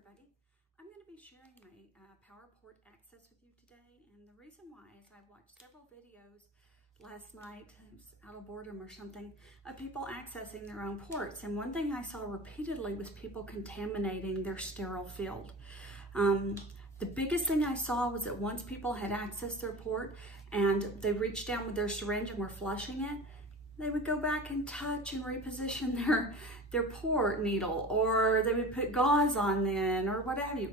everybody. I'm going to be sharing my power port access with you today, and the reason why is I watched several videos last night, out of boredom or something, of people accessing their own ports, and one thing I saw repeatedly was people contaminating their sterile field. The biggest thing I saw was that once people had accessed their port and they reached down with their syringe and were flushing it, they would go back and touch and reposition their port needle, or they would put gauze on then, or what have you.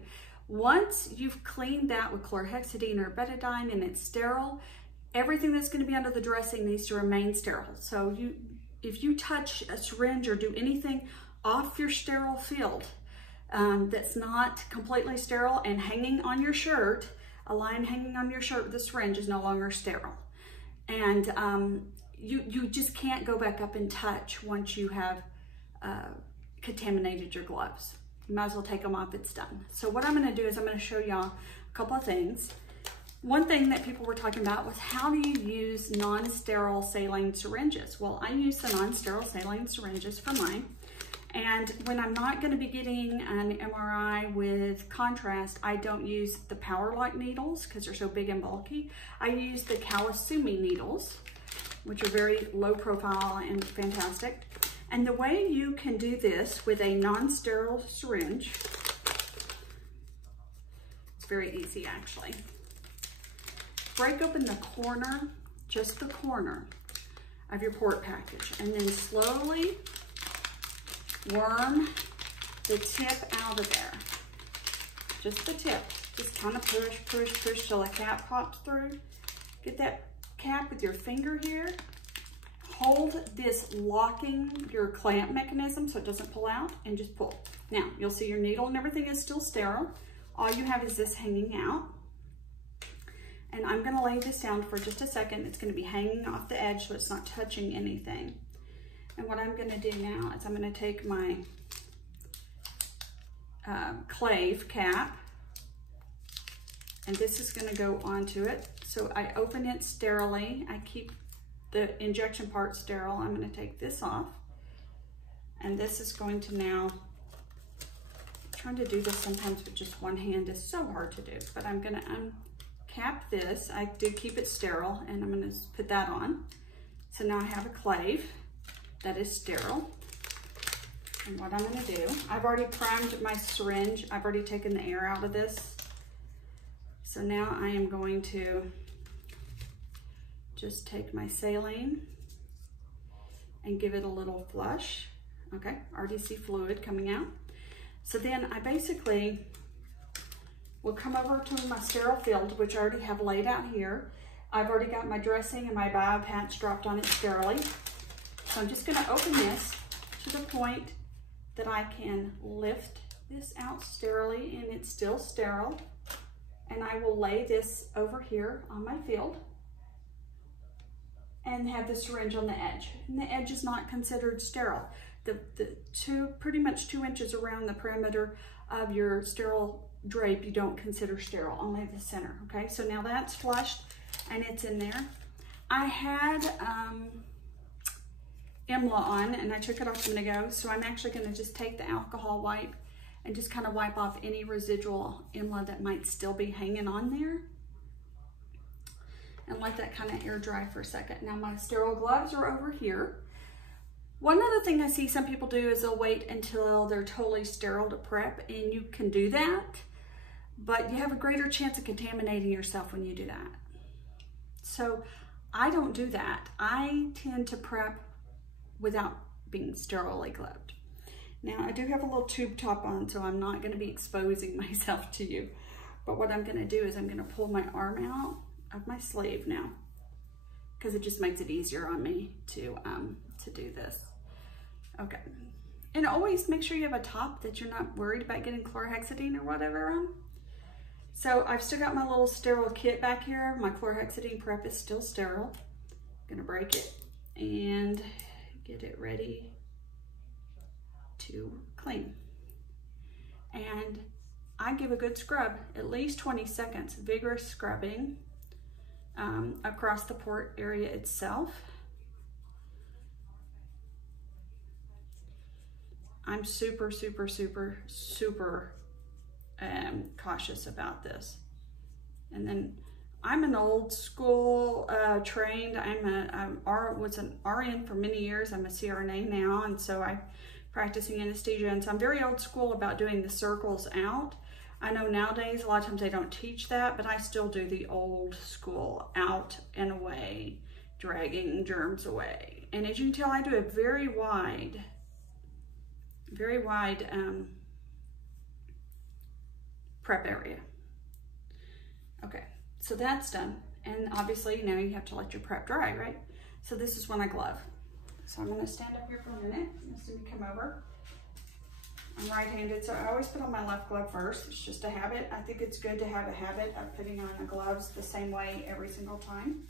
Once you've cleaned that with chlorhexidine or betadine and it's sterile, everything that's going to be under the dressing needs to remain sterile. So if you touch a syringe or do anything off your sterile field that's not completely sterile and hanging on your shirt, a line hanging on your shirt with a syringe is no longer sterile. And you just can't go back up and touch once you have contaminated your gloves. You might as well take them off, it's done. So what I'm gonna do is I'm gonna show y'all a couple of things. One thing that people were talking about was, how do you use non-sterile saline syringes? Well, I use the non-sterile saline syringes for mine. And when I'm not gonna be getting an MRI with contrast, I don't use the Power-Lock needles because they're so big and bulky. I use the Kawasumi needles, which are very low profile and fantastic. And the way you can do this with a non-sterile syringe, it's very easy actually. Break open the corner, just the corner of your port package, and then slowly worm the tip out of there. Just the tip. Just kind of push, push, push till the cap pops through. Get that cap with your finger here. Hold this locking your clamp mechanism so it doesn't pull out, and just pull. Now, you'll see your needle and everything is still sterile. All you have is this hanging out. And I'm gonna lay this down for just a second. It's gonna be hanging off the edge so it's not touching anything. And what I'm gonna do now is I'm gonna take my clave cap, and this is gonna go onto it. So I open it sterilely. I keep the injection part sterile. I'm gonna take this off, and this is going to now, trying to do this sometimes with just one hand is so hard to do, but I'm gonna uncap this. I do keep it sterile, and I'm gonna put that on. So now I have a clave that is sterile. And what I'm gonna do, I've already primed my syringe. I've already taken the air out of this. So now I am going to just take my saline and give it a little flush. Okay, already see fluid coming out. So then I basically will come over to my sterile field, which I already have laid out here. I've already got my dressing and my bio patch dropped on it sterilely. So I'm just gonna open this to the point that I can lift this out sterilely, and it's still sterile. And I will lay this over here on my field and have the syringe on the edge. And the edge is not considered sterile. Pretty much 2 inches around the perimeter of your sterile drape, you don't consider sterile, only the center, okay? So now that's flushed and it's in there. I had EMLA on, and I took it off a minute ago, so I'm actually gonna just take the alcohol wipe and just kind of wipe off any residual EMLA that might still be hanging on there, and let that kind of air dry for a second. Now my sterile gloves are over here. One other thing I see some people do is they'll wait until they're totally sterile to prep, and you can do that, but you have a greater chance of contaminating yourself when you do that. So I don't do that. I tend to prep without being sterilely gloved. Now I do have a little tube top on, so I'm not gonna be exposing myself to you. But what I'm gonna do is I'm gonna pull my arm out of my sleeve now, because it just makes it easier on me to do this. Okay, and always make sure you have a top that you're not worried about getting chlorhexidine or whatever on. So I've still got my little sterile kit back here. My chlorhexidine prep is still sterile. I'm gonna break it and get it ready to clean. And I give a good scrub, at least 20 seconds, vigorous scrubbing across the port area itself. I'm super, super, super, super cautious about this. And then I'm an old school trained. Was an RN for many years. I'm a CRNA now, and so I'm practicing anesthesia, and so I'm very old school about doing the circles out. I know nowadays a lot of times they don't teach that, but I still do the old school out and away, dragging germs away. And as you can tell, I do a very wide prep area. Okay, so that's done. And obviously now you have to let your prep dry, right? So this is when I glove. So I'm gonna stand up here for a minute. You'll see me come over. I'm right-handed, so I always put on my left glove first. It's just a habit. I think it's good to have a habit of putting on the gloves the same way every single time.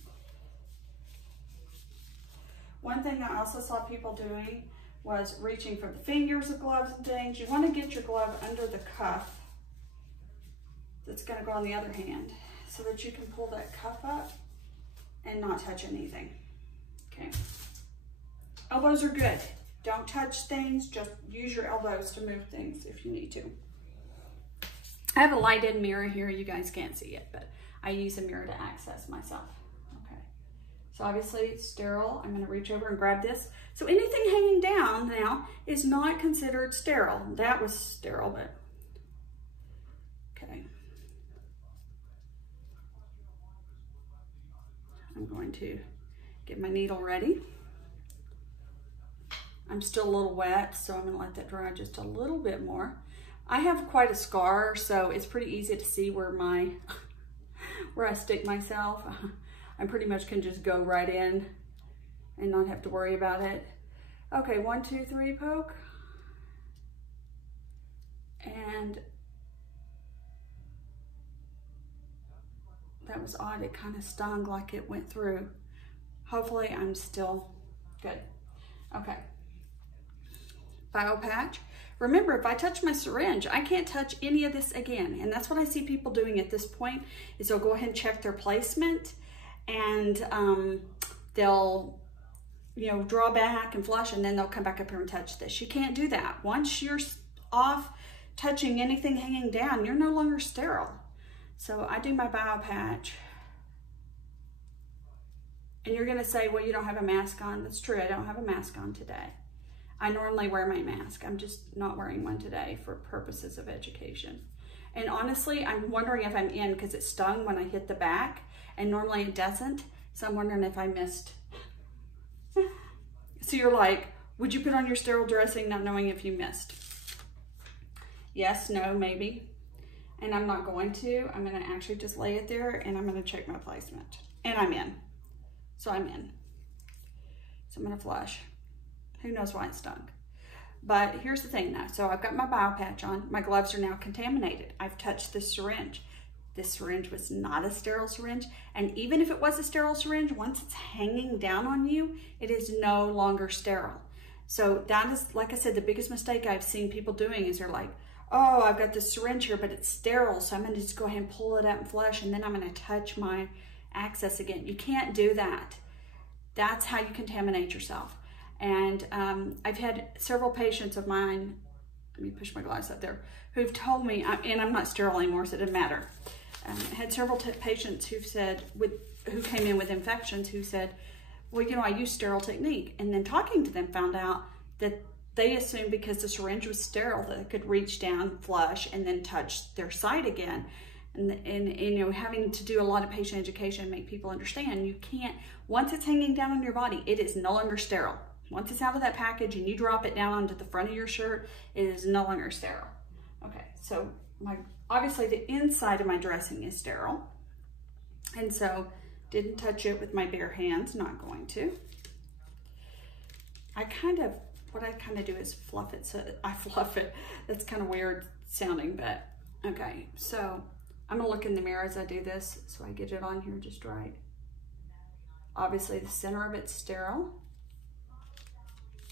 One thing I also saw people doing was reaching for the fingers of gloves and things. You want to get your glove under the cuff that's going to go on the other hand so that you can pull that cuff up and not touch anything. Okay. Elbows are good. Don't touch things, just use your elbows to move things if you need to. I have a lighted mirror here. You guys can't see it, but I use a mirror to access myself. Okay, so obviously it's sterile. I'm gonna reach over and grab this. So anything hanging down now is not considered sterile. That was sterile, but okay. I'm going to get my needle ready. I'm still a little wet, so I'm gonna let that dry just a little bit more. I have quite a scar, so it's pretty easy to see where I stick myself. I pretty much can just go right in and not have to worry about it. Okay, 1, 2, 3, poke. And that was odd, it kind of stung like it went through. Hopefully I'm still good. Okay. Bio patch. Remember, if I touch my syringe, I can't touch any of this again. And that's what I see people doing at this point, is they'll go ahead and check their placement, and they'll, you know, draw back and flush, and then they'll come back up here and touch this. You can't do that. Once you're off touching anything hanging down, you're no longer sterile. So I do my bio patch. And you're gonna say, well, you don't have a mask on. That's true, I don't have a mask on today. I normally wear my mask. I'm just not wearing one today for purposes of education. And honestly, I'm wondering if I'm in because it stung when I hit the back, and normally it doesn't. So I'm wondering if I missed. So you're like, would you put on your sterile dressing not knowing if you missed? Yes, no, maybe. And I'm not going to. I'm gonna actually just lay it there, and I'm gonna check my placement. And I'm in. So I'm in. So I'm gonna flush. Who knows why it stung? But here's the thing now. So I've got my bio patch on. My gloves are now contaminated. I've touched this syringe. This syringe was not a sterile syringe. And even if it was a sterile syringe, once it's hanging down on you, it is no longer sterile. So that is, like I said, the biggest mistake I've seen people doing is they're like, oh, I've got this syringe here, but it's sterile. So I'm gonna just go ahead and pull it out and flush, and then I'm gonna touch my access again. You can't do that. That's how you contaminate yourself. And I've had several patients of mine, let me push my glass up there, who've told me, and I'm not sterile anymore, so it doesn't matter. I had several patients who've said, who came in with infections, who said, well, you know, I use sterile technique. And then talking to them found out that they assumed because the syringe was sterile that they could reach down, flush, and then touch their site again. And you know, having to do a lot of patient education and make people understand, you can't, once it's hanging down on your body, it is no longer sterile. Once it's out of that package and you drop it down onto the front of your shirt, it is no longer sterile. Okay, so obviously the inside of my dressing is sterile. And so didn't touch it with my bare hands, not going to. What I kind of do is fluff it, so I fluff it. That's kind of weird sounding, but okay. So I'm gonna look in the mirror as I do this so I get it on here just right. Obviously the center of it's sterile.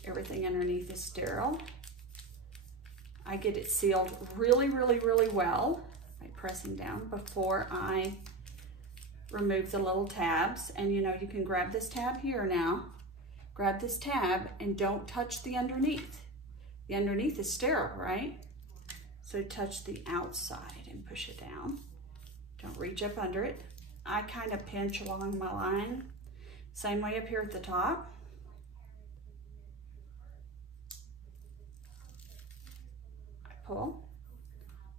Everything underneath is sterile. I get it sealed really, really, really well by pressing down before I remove the little tabs. And you know, you can grab this tab here now, grab this tab and don't touch the underneath. The underneath is sterile, right? So touch the outside and push it down. Don't reach up under it. I kind of pinch along my line. Same way up here at the top. I pull,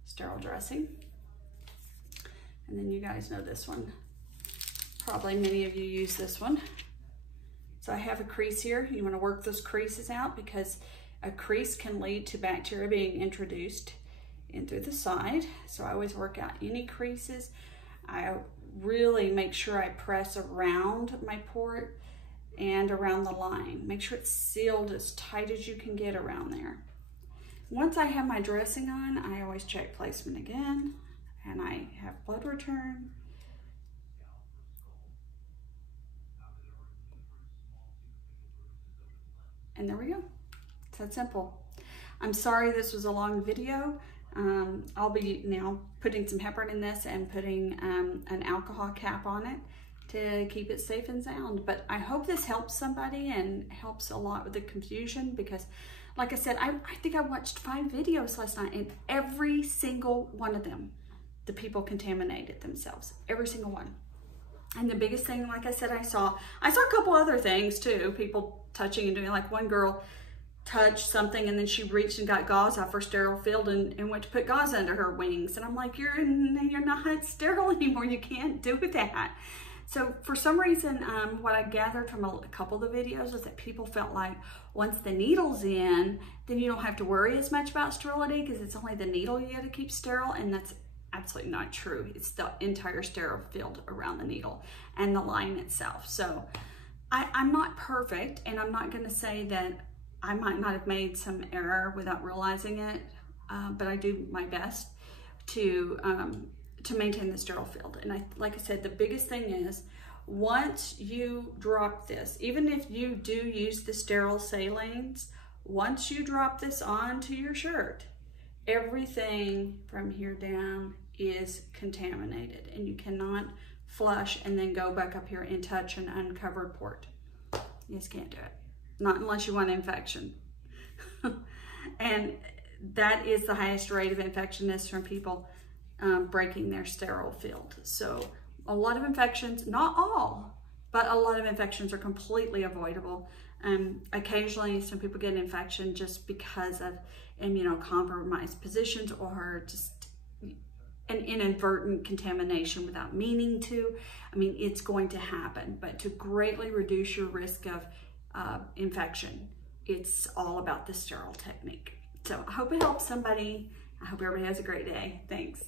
sterile dressing. And then you guys know this one. Probably many of you use this one. So I have a crease here. You want to work those creases out because a crease can lead to bacteria being introduced in through the side. So I always work out any creases. I really make sure I press around my port and around the line. Make sure it's sealed as tight as you can get around there. Once I have my dressing on, I always check placement again, and I have blood return. And there we go. It's that simple. I'm sorry this was a long video. I'll be now putting some heparin in this and putting an alcohol cap on it to keep it safe and sound. But I hope this helps somebody and helps a lot with the confusion, because like I said, I think I watched 5 videos last night, and every single one of them, the people contaminated themselves, every single one. And the biggest thing, like I said, I saw a couple other things too, people touching and doing, like one girl touched something and then she reached and got gauze off her sterile field and went to put gauze under her wings. And I'm like, you're not sterile anymore. You can't do that. So for some reason, what I gathered from a couple of the videos was that people felt like once the needle's in, then you don't have to worry as much about sterility because it's only the needle you got to keep sterile. And that's absolutely not true. It's the entire sterile field around the needle and the line itself. So I'm not perfect, and I'm not going to say that I might not have made some error without realizing it, but I do my best to maintain the sterile field. And like I said, the biggest thing is once you drop this, even if you do use the sterile salines, once you drop this onto your shirt, everything from here down is contaminated, and you cannot flush and then go back up here and touch an uncovered port. You just can't do it. Not unless you want infection. And that is the highest rate of infection is from people breaking their sterile field. So a lot of infections, not all, but a lot of infections are completely avoidable. Occasionally some people get an infection just because of immunocompromised positions or just an inadvertent contamination without meaning to. I mean, it's going to happen, but to greatly reduce your risk of infection, it's all about the sterile technique. So I hope it helps somebody. I hope everybody has a great day. Thanks.